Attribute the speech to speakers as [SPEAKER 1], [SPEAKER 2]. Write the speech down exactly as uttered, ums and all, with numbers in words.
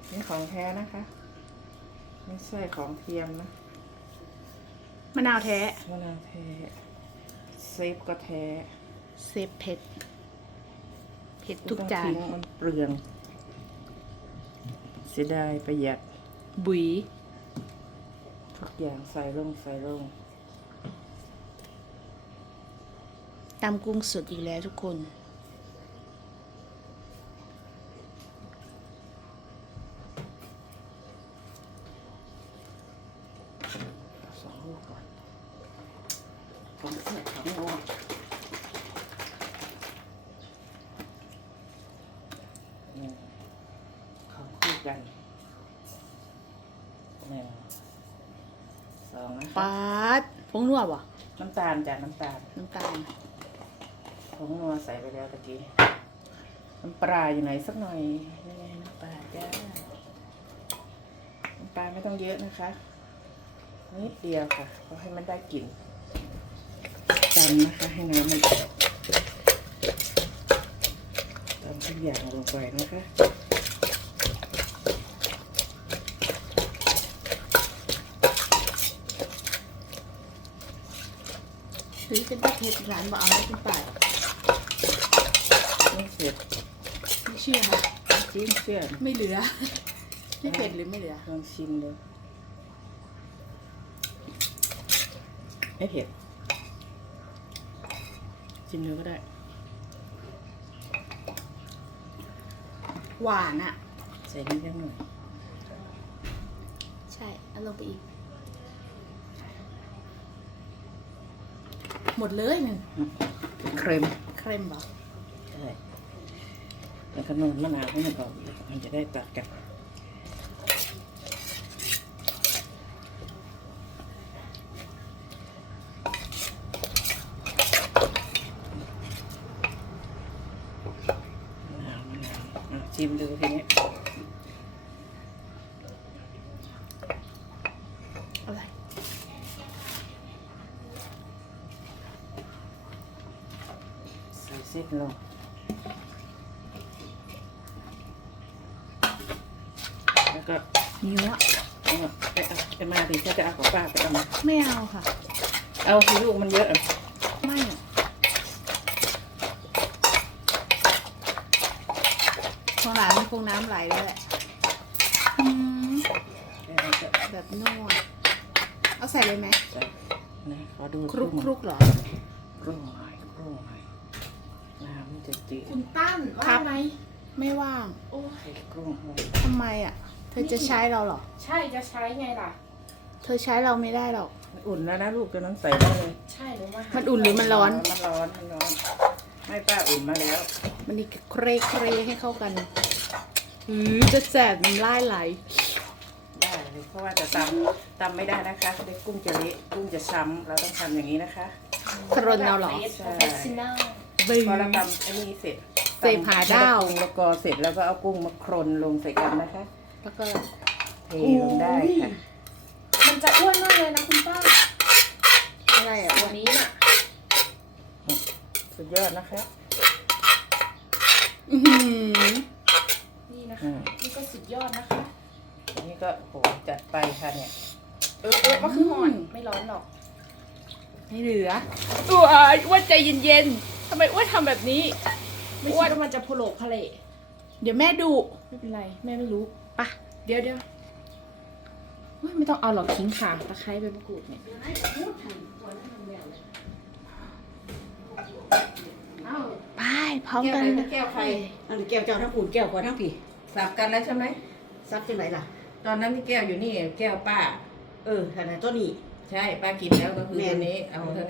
[SPEAKER 1] นี่ของแท้นะคะไม่ใช่ของเทียมนะ
[SPEAKER 2] มะนาวแท้
[SPEAKER 1] มะนาวแท้เซฟก็แท้
[SPEAKER 2] เซฟเผ็ดเผ็ดทุกจาน
[SPEAKER 1] มันเปลืองเสียดายประหยัด
[SPEAKER 2] บุ๋ย
[SPEAKER 1] ทุกอย่างใส่ลงใส่ลง
[SPEAKER 2] ตำกุ้งสดอีกแล้วทุกคน
[SPEAKER 1] สองลูกก่อนผมใส่ของงอเขาคู่กันหนึ่งสองนะ
[SPEAKER 2] ปาดผงนัวบ่
[SPEAKER 1] น้ำตาลจ้ะน้ำตาล
[SPEAKER 2] น้ำตาล
[SPEAKER 1] ผงนัวใส่ไปแล้วตะกี้น้ำปลาอยู่ไหนสักหน่อยนี่ไงน้ำปลาจ้าน้ำปลาไม่ต้องเยอะนะคะนิดเดียวค่ะเพราะให้มันได้กลิ่นตำนะคะให้น้ำมันตำทุกอย่างลงไปนะคะ
[SPEAKER 2] หรือเป็นตะเผ็ดร้านบ่เอาแล้วคุณป่า
[SPEAKER 1] ไม่เสร็จ
[SPEAKER 2] ไม่เชื่อค่ะ
[SPEAKER 1] จิ้มเชื่อ
[SPEAKER 2] ไม่เหลือไม่เผ็ดหรือไม่เหลือ
[SPEAKER 1] ลองชิมดูไม่เผ็ดชิมดูก็ได้
[SPEAKER 2] หวานอ่ะ
[SPEAKER 1] ใส่นิดหน่อย
[SPEAKER 2] ใช่เอาลงไปอีก หมดเลยหนึ่ง
[SPEAKER 1] เครม
[SPEAKER 2] เครมบ่
[SPEAKER 1] ใช่แล้วก็นวดมะนาวให้มันออกอีกมันจะได้ตัดกันมะนาวมะนาวอ่ะชิมดูทีนี้
[SPEAKER 2] อะไร
[SPEAKER 1] ใส่เส้นลงแล้วก็
[SPEAKER 2] นิ้วอ่ะ
[SPEAKER 1] เอาไปเอาไปมาดิถ้าจะเอาของป้าไปเอามา
[SPEAKER 2] ไม่เอาค่ะ
[SPEAKER 1] เอาที่ลูกมันเยอะอ่ะ
[SPEAKER 2] ไม่อะของหลานมันคงน้ำไหลแล้วแหละอืม
[SPEAKER 1] แล้วก็
[SPEAKER 2] แบบนวดเอาใส่เลยไหม
[SPEAKER 1] ใส่นะขอดู
[SPEAKER 2] ครุกครุกเหรอ
[SPEAKER 1] ครุกหน่อยครุกหน่อยน้ำมันจะจืด
[SPEAKER 3] คุณตั้นว่า
[SPEAKER 2] ครับ
[SPEAKER 3] ไง
[SPEAKER 2] ไม่ว่าง
[SPEAKER 3] โอ้ย
[SPEAKER 1] ใส่ครุกหน่อย
[SPEAKER 2] ทำไมอ่ะ เธอจะใช้เราเหรอ
[SPEAKER 3] ใช่จะใช้ไงล่ะ
[SPEAKER 2] เธอใช้เราไม่ได้หรอก
[SPEAKER 1] มันอุ่นแล้วนะลูกจะน้ำใส่ได้เลย
[SPEAKER 3] ใช่หรือว่า
[SPEAKER 2] มันอุ่นหรือมันร้อน
[SPEAKER 1] มันร้อนมันร้อน ไม่ป้าอุ่นมาแล้ว
[SPEAKER 2] มันนี่เครเครให้เข้ากันอือจะแสบมันไล่ไหล
[SPEAKER 1] ได้เลยเพราะว่าจะตำตำไม่ได้นะคะเด็กกุ้งจะเละกุ้งจะช้ำเราต้องทำอย่างนี้นะคะ
[SPEAKER 2] ครนเอาเหรอ
[SPEAKER 3] โปรเฟชชั่นแนล
[SPEAKER 2] บึ้ง
[SPEAKER 1] พอเราตำอันนี้เสร็จ
[SPEAKER 2] เสพหาดาว
[SPEAKER 1] ตำแล้วก็เสร็จแล้วก็เอากุ้งมาโครนลงใส่กันนะคะ
[SPEAKER 2] แล้วก็
[SPEAKER 1] เทลงได้ค่ะ
[SPEAKER 3] มันจะอ้วนมากเลยนะคุณป้า
[SPEAKER 2] อะไรอ่ะ
[SPEAKER 3] วันนี้น่ะ
[SPEAKER 1] สุดยอดนะคะ
[SPEAKER 2] อื้อหือ
[SPEAKER 3] นี่นะ
[SPEAKER 1] อื
[SPEAKER 3] คะ
[SPEAKER 1] ม
[SPEAKER 3] นี่ก็สุดยอดนะคะ
[SPEAKER 1] อันนี้ก็โหจัดไปค่ะเนี่ย
[SPEAKER 3] เออเออมันคือห่อนไม่ร้อนหรอก
[SPEAKER 2] ไม่เหลือตัวอ้วนใจเย็นๆทำไมอ้วนทำแบบนี้
[SPEAKER 3] ไม่
[SPEAKER 2] อ้ว
[SPEAKER 3] คิ
[SPEAKER 2] น
[SPEAKER 3] ดว่ามันจะโผล่พะเล
[SPEAKER 2] เดี๋ยวแม่ดุ
[SPEAKER 3] ไม่เป็นไรแม่ไม่รู้
[SPEAKER 2] ปะ
[SPEAKER 3] เดี๋ยวเดี๋ยวเฮ้ยไม่ต้องเอาหรอกขิงข่าตะไคร้ใบมะกรูดเนี่ย
[SPEAKER 2] ไปพร้อมกัน
[SPEAKER 1] แก้วใคร
[SPEAKER 4] อันนี้แก้วเจ้าทั้งปูนแก้วกว่าทั้งผี
[SPEAKER 1] สับกันแล้วใช่ไหม
[SPEAKER 4] ซับจังไหนล่ะ
[SPEAKER 1] ตอนนั้นที่แก้วอยู่นี่แก้วป้า
[SPEAKER 4] เออขนาดตัวนี้
[SPEAKER 1] ใช่ป้ากินแล้วก็คือตัวนี้เอาเธอ